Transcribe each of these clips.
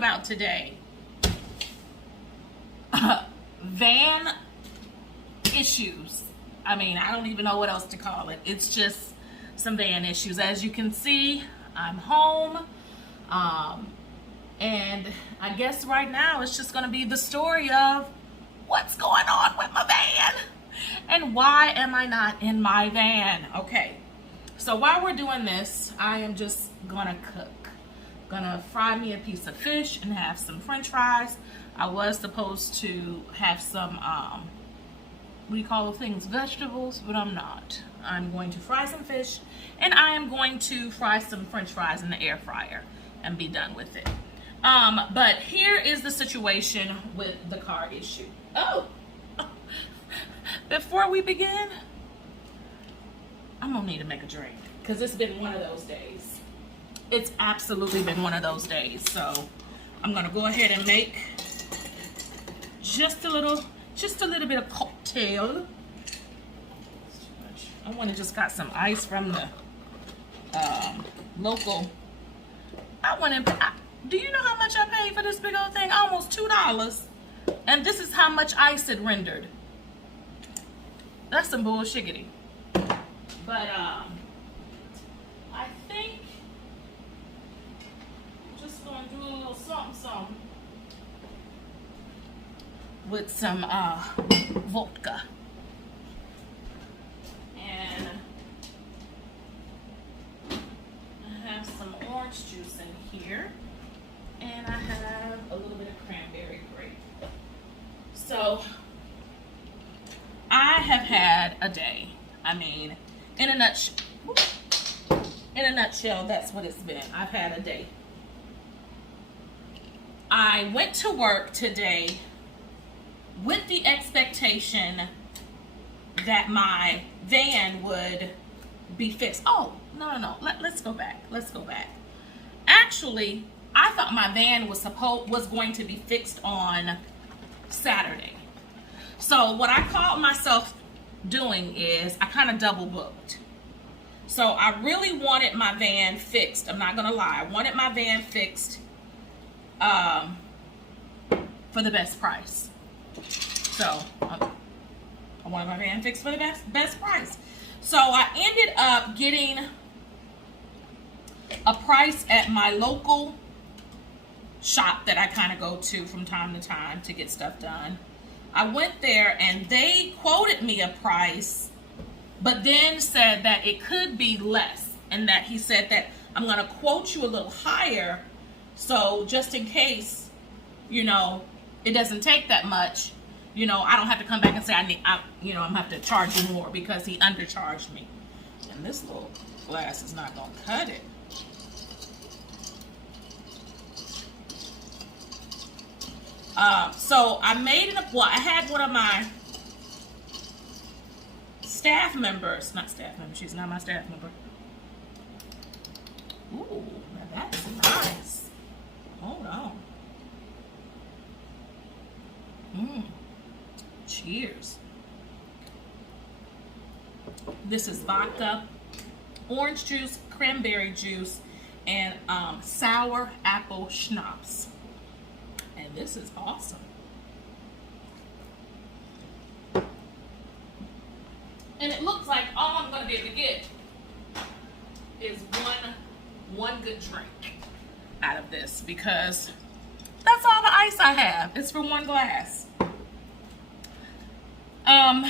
about today, van issues. I mean, I don't even know what else to call it. It's just some van issues. As you can see, I'm home. And I guess right now it's just going to be the story of what's going on with my van and why am I not in my van. Okay, so while we're doing this, I am just going to cook. Gonna fry me a piece of fish and have some french fries. I was supposed to have some, what do you call things, vegetables, but I'm not. I'm going to fry some fish and I am going to fry some french fries in the air fryer and be done with it. But here is the situation with the car issue. Oh, before we begin, I'm gonna need to make a drink because it's been one of those days. It's absolutely been one of those days. So I'm gonna go ahead and make just a little bit of cocktail. I want to just got some ice from the local. Do you know how much I paid for this big old thing? Almost $2. And this is how much ice it rendered. That's some bullshiggity. But I think I'm just gonna do a little something with some vodka. And I have some orange juice in here. And I have a little bit of cranberry grape. So I have had a day. I mean, in a nutshell, that's what it's been. I've had a day. I went to work today with the expectation that my van would be fixed. Oh, no. Let's go back. Actually, I thought my van was going to be fixed on Saturday. So what I called myself doing is I kind of double booked. So I really wanted my van fixed. I'm not gonna lie. I wanted my van fixed for the best price. So I wanted my van fixed for the best price. So I ended up getting a price at my local shop that I kind of go to from time to time to get stuff done. I went there and they quoted me a price, but then said that it could be less, and that he said that I'm going to quote you a little higher, so just in case, you know, it doesn't take that much, you know, I don't have to come back and say I'm going to have to charge you more, because he undercharged me. And this little glass is not going to cut it. So I made it up. Well, I had one of my staff members, she's not my staff member. Ooh, now that's nice. Hold on. Cheers. This is vodka, orange juice, cranberry juice, and sour apple schnapps. And this is awesome. And it looks like all I'm going to be able to get is one good drink out of this, because that's all the ice I have. It's for one glass. I'm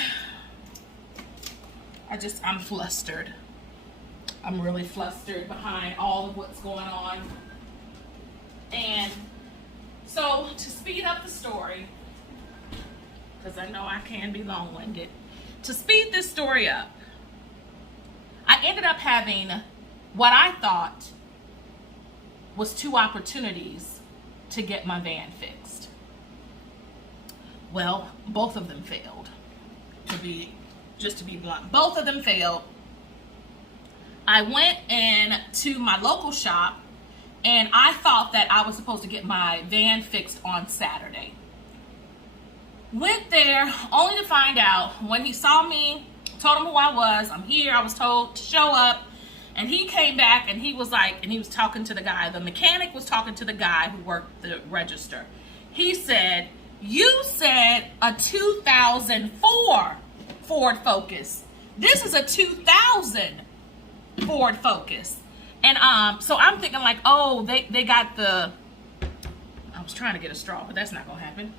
flustered. I'm really flustered behind all of what's going on. And so, to speed up the story, because I know I can be long-winded, to speed this story up, I ended up having what I thought was 2 opportunities to get my van fixed. Well, both of them failed, to be blunt. Both of them failed. I went in to my local shop, and I thought that I was supposed to get my van fixed on Saturday. Went there only to find out when he saw me, told him who I was. I'm here. I was told to show up And he came back and he was like, and he was talking to the guy. The mechanic was talking to the guy who worked the register. He said, you said a 2004 Ford Focus. This is a 2000 Ford Focus. And so I'm thinking like, oh, they got the, I was trying to get a straw, but that's not gonna happen.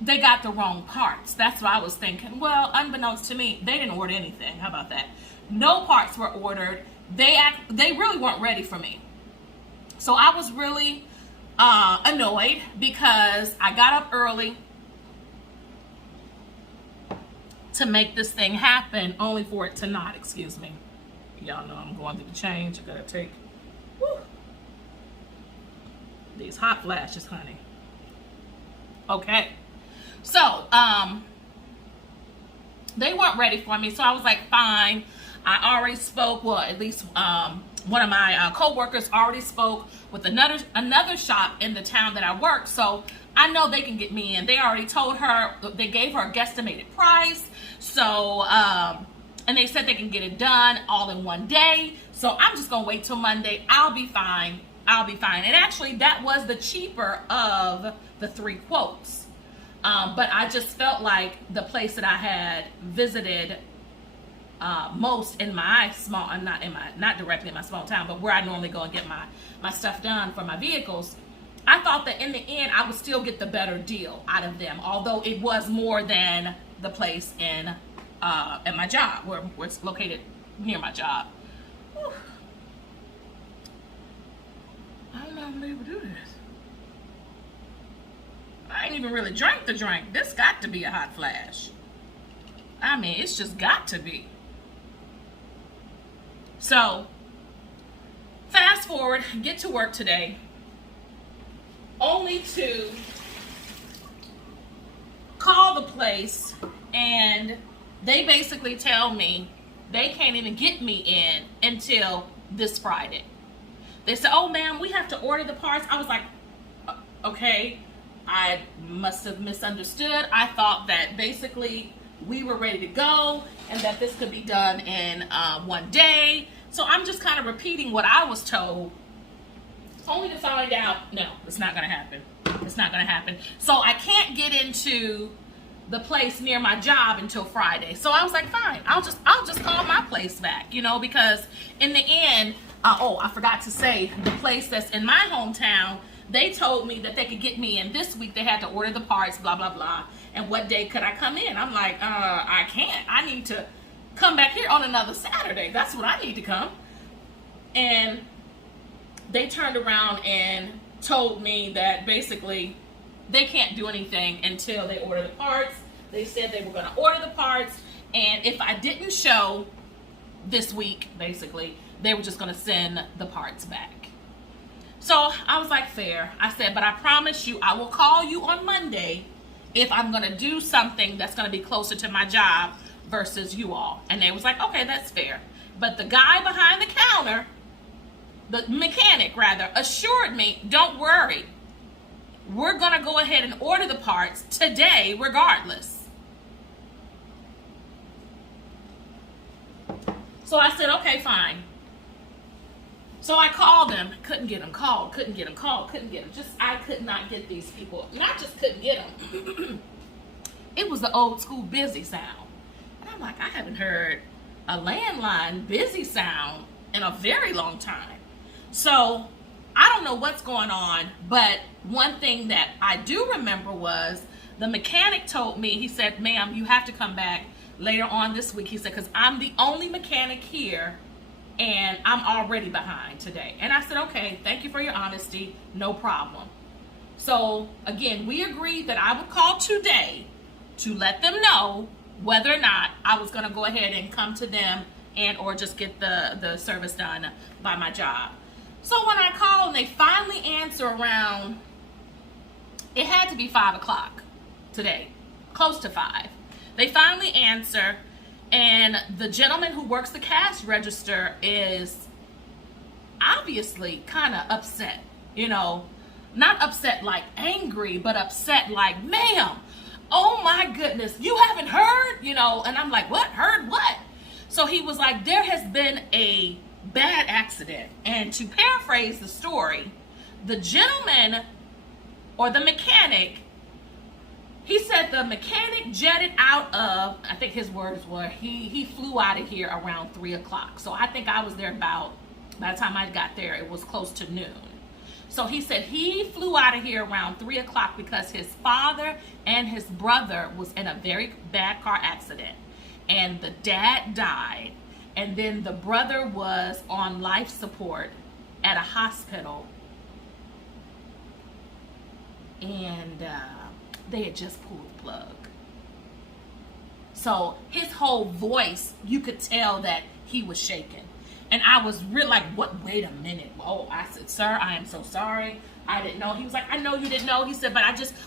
They got the wrong parts. That's what I was thinking. Well, unbeknownst to me, they didn't order anything. How about that? No parts were ordered. They really weren't ready for me. So I was really annoyed because I got up early to make this thing happen, only for it to not. Excuse me. Y'all know I'm going through the change. I gotta take these hot flashes, honey. Okay. So, they weren't ready for me. So I was like, fine. I already spoke, well, at least one of my co-workers already spoke with another shop in the town that I work. So I know they can get me in. They already told her, they gave her a guesstimated price. So, and they said they can get it done all in one day. So I'm just going to wait till Monday. I'll be fine. I'll be fine. And actually, that was the cheaper of the 3 quotes. But I just felt like the place that I had visited most in my small, not directly in my small town, but where I normally go and get my stuff done for my vehicles, I thought that in the end I would still get the better deal out of them, although it was more than the place in at my job, where it's located near my job. Whew. I don't know if I'm able to do this. I ain't even really drank the drink. This got to be a hot flash. I mean, it's just got to be. So, fast forward, get to work today, only to call the place, and they basically tell me they can't even get me in until this Friday. They said, oh, ma'am, we have to order the parts. I was like, okay. I must have misunderstood. I thought that basically we were ready to go and that this could be done in one day. So I'm just kind of repeating what I was told, only to find out, no, it's not going to happen. It's not going to happen. So I can't get into the place near my job until Friday. So I was like, fine, I'll just call my place back, you know, because in the end, oh, I forgot to say, the place that's in my hometown, they told me that they could get me in this week. They had to order the parts, blah, blah, blah. And what day could I come in? I'm like, I can't. I need to come back here on another Saturday. That's what I need to come. And they turned around and told me that basically they can't do anything until they order the parts. They said they were going to order the parts. And if I didn't show this week, basically, they were just going to send the parts back. So I was like, fair. I said, but I promise you, I will call you on Monday if I'm going to do something that's going to be closer to my job versus you all. And they was like, okay, that's fair. But the guy behind the counter, the mechanic rather, assured me, don't worry. We're going to go ahead and order the parts today regardless. So I said, okay, fine. So I called them, couldn't get them, called, couldn't get them, called, couldn't get them. Just, I could not get these people. Not just couldn't get them. It was the old school busy sound. And I'm like, I haven't heard a landline busy sound in a very long time. So I don't know what's going on, but one thing that I do remember was the mechanic told me, he said, ma'am, you have to come back later on this week. He said, because I'm the only mechanic here and I'm already behind today. And I said, okay, thank you for your honesty. No problem. So again, we agreed that I would call today to let them know whether or not I was going to go ahead and come to them and or just get the service done by my job. So when I called and they finally answer around, it had to be 5 o'clock today, close to 5. They finally answer, and the gentleman who works the cash register is obviously kind of upset, you know, not upset like angry, but upset like, ma'am, oh my goodness, you haven't heard, you know, and I'm like, what, heard what? So So he was like, there has been a bad accident. And to paraphrase the story, the gentleman or the mechanic, he said the mechanic jetted out of, I think his words were, he flew out of here around 3 o'clock. So I think I was there by the time I got there, it was close to noon. So he said he flew out of here around 3 o'clock because his father and his brother was in a very bad car accident. And the dad died. And then the brother was on life support at a hospital. And they had just pulled the plug. So his whole voice, you could tell that he was shaking. And I was really like, what? Wait a minute. Oh, I said, sir, I am so sorry. I didn't know. He was like, I know you didn't know. He said, but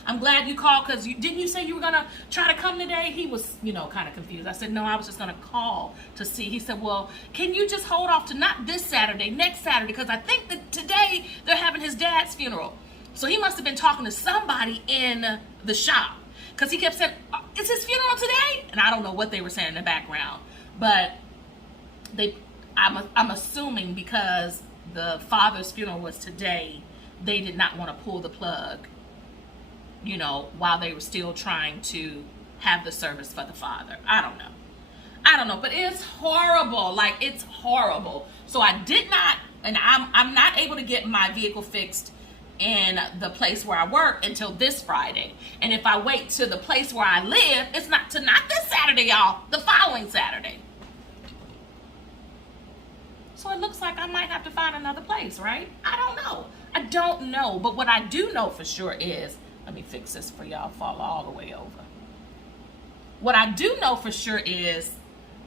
I'm glad you called because didn't you say you were going to try to come today? He was, kind of confused. I said, no, I was just going to call to see. He said, well, can you just hold off to not this Saturday, next Saturday? Because I think that today they're having his dad's funeral. So he must have been talking to somebody in the shop because he kept saying, is his funeral today? And I don't know what they were saying in the background, but I'm assuming because the father's funeral was today, they did not want to pull the plug, while they were still trying to have the service for the father. I don't know, but it's horrible. Like, it's horrible. So I did not, and I'm not able to get my vehicle fixed in the place where I work until this Friday. And if I wait to the place where I live, it's not this Saturday, y'all, the following Saturday. So it looks like I might have to find another place, right? I don't know. But what I do know for sure is, let me fix this for y'all, fall all the way over. What I do know for sure is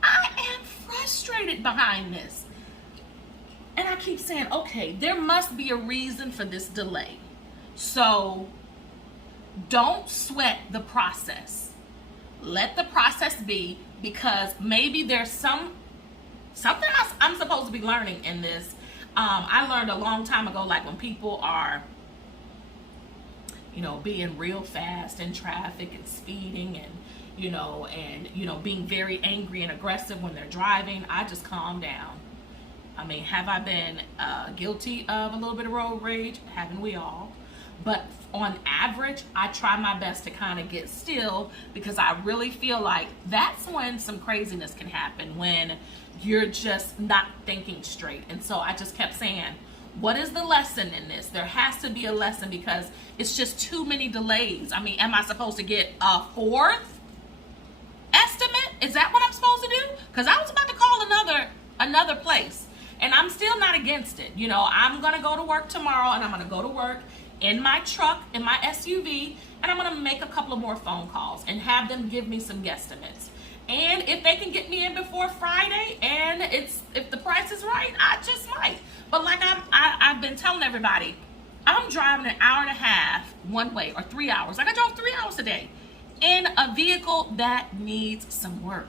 I am frustrated behind this. And I keep saying, okay, there must be a reason for this delay. So don't sweat the process. Let the process be, because maybe there's something else I'm supposed to be learning in this. I learned a long time ago, like when people are, being real fast in traffic and speeding and being very angry and aggressive when they're driving, I just calm down. I mean, have I been guilty of a little bit of road rage? Haven't we all? But on average, I try my best to kind of get still, because I really feel like that's when some craziness can happen, when you're just not thinking straight. And so I just kept saying, what is the lesson in this? There has to be a lesson, because it's just too many delays. I mean, am I supposed to get a fourth estimate? Is that what I'm supposed to do? Because I was about to call another place. And I'm still not against it. I'm going to go to work tomorrow, and I'm going to go to work in my truck, in my SUV, and I'm going to make a couple of more phone calls and have them give me some guesstimates. And if they can get me in before Friday, and if the price is right, I just might. But like I've been telling everybody, I'm driving an hour and a half one way, or 3 hours. Like I drove 3 hours today in a vehicle that needs some work.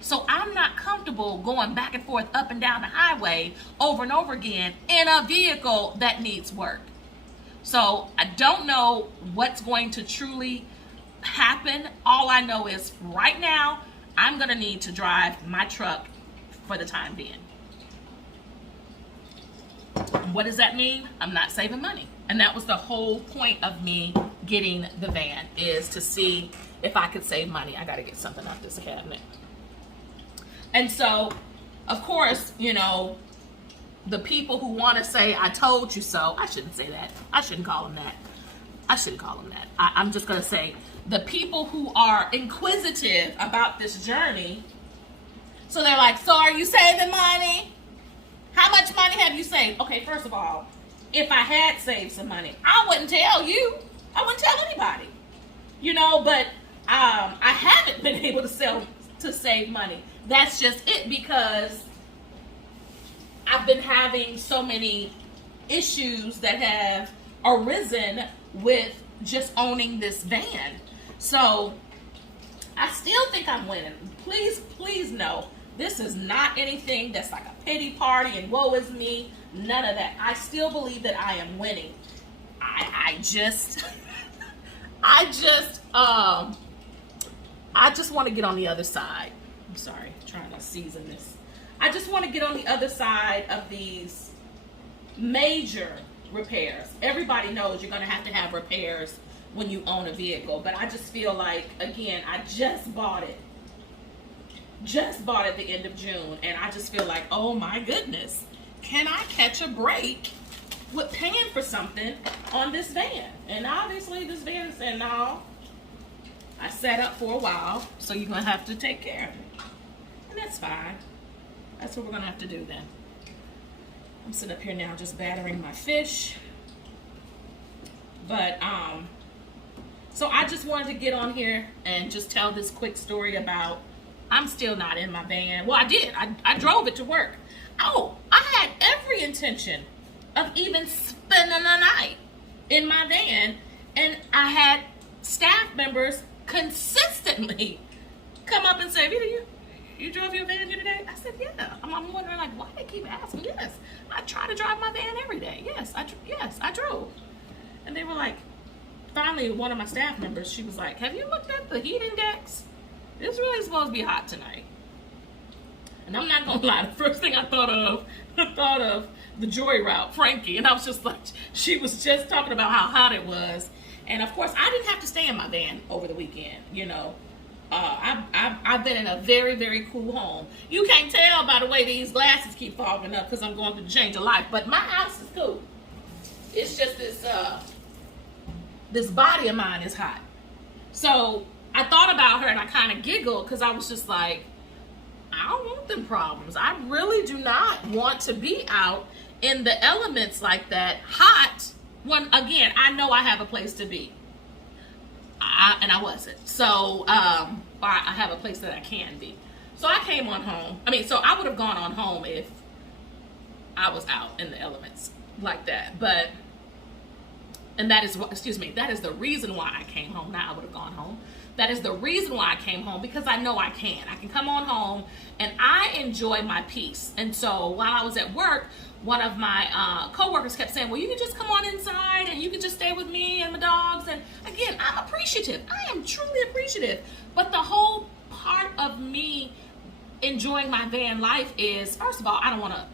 So I'm not comfortable going back and forth up and down the highway over and over again in a vehicle that needs work. So I don't know what's going to truly happen. All I know is right now, I'm going to need to drive my truck for the time being. What does that mean? I'm not saving money. And that was the whole point of me getting the van, is to see if I could save money. I got to get something out this cabinet. And so, of course, the people who want to say, I told you so, I shouldn't say that. I shouldn't call them that. I'm just going to say, the people who are inquisitive about this journey, so they're like, so are you saving money? How much money have you saved? Okay, first of all, if I had saved some money, I wouldn't tell you. I wouldn't tell anybody. But I haven't been able to save money. That's just it, because I've been having so many issues that have arisen with just owning this van. So I still think I'm winning. Please know, this is not anything that's like a pity party and woe is me. None of that. I still believe that I am winning. I just want to get on the other side. I'm sorry, trying to season this. I just want to get on the other side of these major repairs. Everybody knows you're going to have repairs when you own a vehicle, but I just feel like, again, I just bought it at the end of June, and I just feel like, oh my goodness, can I catch a break with paying for something on this van? And obviously this van is saying, no, I sat up for a while, so you're gonna have to take care of it. And that's fine. That's what we're gonna have to do then. I'm sitting up here now just battering my fish. But so I just wanted to get on here and just tell this quick story about, I'm still not in my van. Well, I did. I drove it to work. Oh, I had every intention of even spending the night in my van, and I had staff members consistently come up and say, Vita, you drove your van here today? I said, yeah. I'm wondering, like, why they keep asking? Yes, I try to drive my van every day. Yes, I drove. And they were like, finally, one of my staff members, she was like, have you looked at the heat index? It's really supposed to be hot tonight. And I'm not gonna lie, the first thing I thought of the Joy Route, Frankie. And I was just like, she was just talking about how hot it was. And of course, I didn't have to stay in my van over the weekend, you know. I've been in a very, very cool home. You can't tell by the way these glasses keep fogging up because I'm going through the change of life. But my house is cool. It's just this body of mine is hot. So I thought about her and I kind of giggled because I was just like, I don't want them problems. I really do not want to be out in the elements like that, hot, when, again, I know I have a place to be. And I wasn't. So I have a place that I can be. So I came on home. So I would have gone on home if I was out in the elements like that. And that is the reason why I came home. Now I would have gone home. That is the reason why I came home, because I know I can. I can come on home and I enjoy my peace. And so while I was at work, one of my coworkers kept saying, well, you can just come on inside and you can just stay with me and my dogs. And again, I'm appreciative. I am truly appreciative. But the whole part of me enjoying my van life is, first of all, I don't want to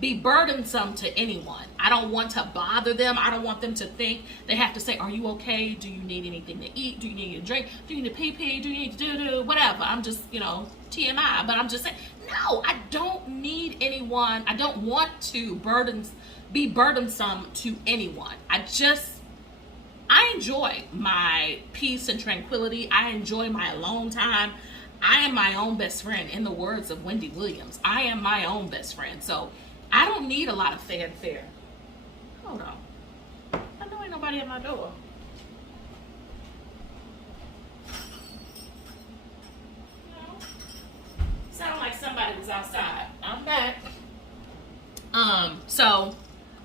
be burdensome to anyone. I don't want to bother them. I don't want them to think they have to say, are you okay? Do you need anything to eat? Do you need a drink? Do you need to pee? Do you need to do whatever? I'm just, TMI, but I'm just saying, no, I don't need anyone. I don't want to be burdensome to anyone. I enjoy my peace and tranquility. I enjoy my alone time. I am my own best friend. In the words of Wendy Williams, I am my own best friend. So I don't need a lot of fanfare. Hold on. I know ain't nobody at my door. No. Sound like somebody was outside. I'm back. So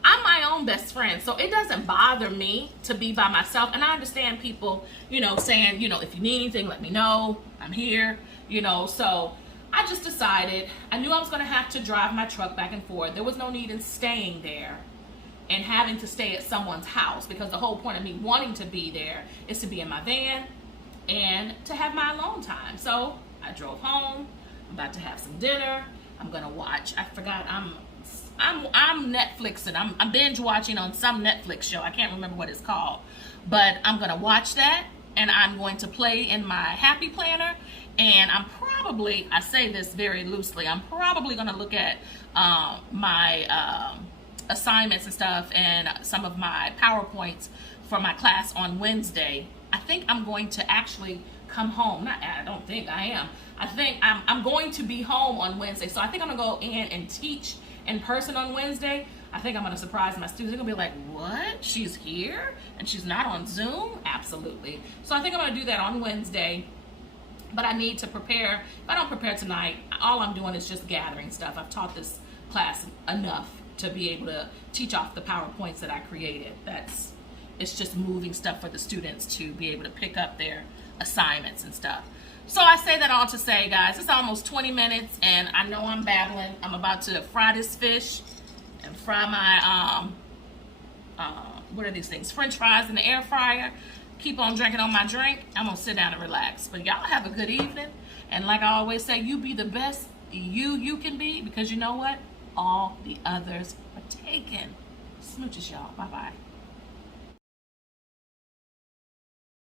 I'm my own best friend. So it doesn't bother me to be by myself. And I understand people, saying, if you need anything, let me know. I'm here, so I just decided, I knew I was going to have to drive my truck back and forth. There was no need in staying there and having to stay at someone's house, because the whole point of me wanting to be there is to be in my van and to have my alone time. So I drove home. I'm about to have some dinner. I'm going to watch. I forgot. I'm Netflixing. I'm binge watching on some Netflix show. I can't remember what it's called, but I'm going to watch that. And I'm going to play in my Happy Planner, and I say this very loosely, I'm probably going to look at my assignments and stuff and some of my PowerPoints for my class on Wednesday. I think I'm going to actually come home. I don't think I am. I think I'm going to be home on Wednesday. So I think I'm going to go in and teach in person on Wednesday. I think I'm going to surprise my students. They're going to be like, what? She's here and she's not on Zoom? Absolutely. So I think I'm going to do that on Wednesday. But I need to prepare. If I don't prepare tonight, all I'm doing is just gathering stuff. I've taught this class enough to be able to teach off the PowerPoints that I created. It's just moving stuff for the students to be able to pick up their assignments and stuff. So I say that all to say, guys, it's almost 20 minutes and I know I'm babbling. I'm about to fry this fish and fry my, what are these things? French fries in the air fryer. keep on drinking on my drink. I'm gonna sit down and relax. But y'all have a good evening. And like I always say, you be the best you can be, because you know what? All the others are taken. Smooches, y'all. Bye-bye.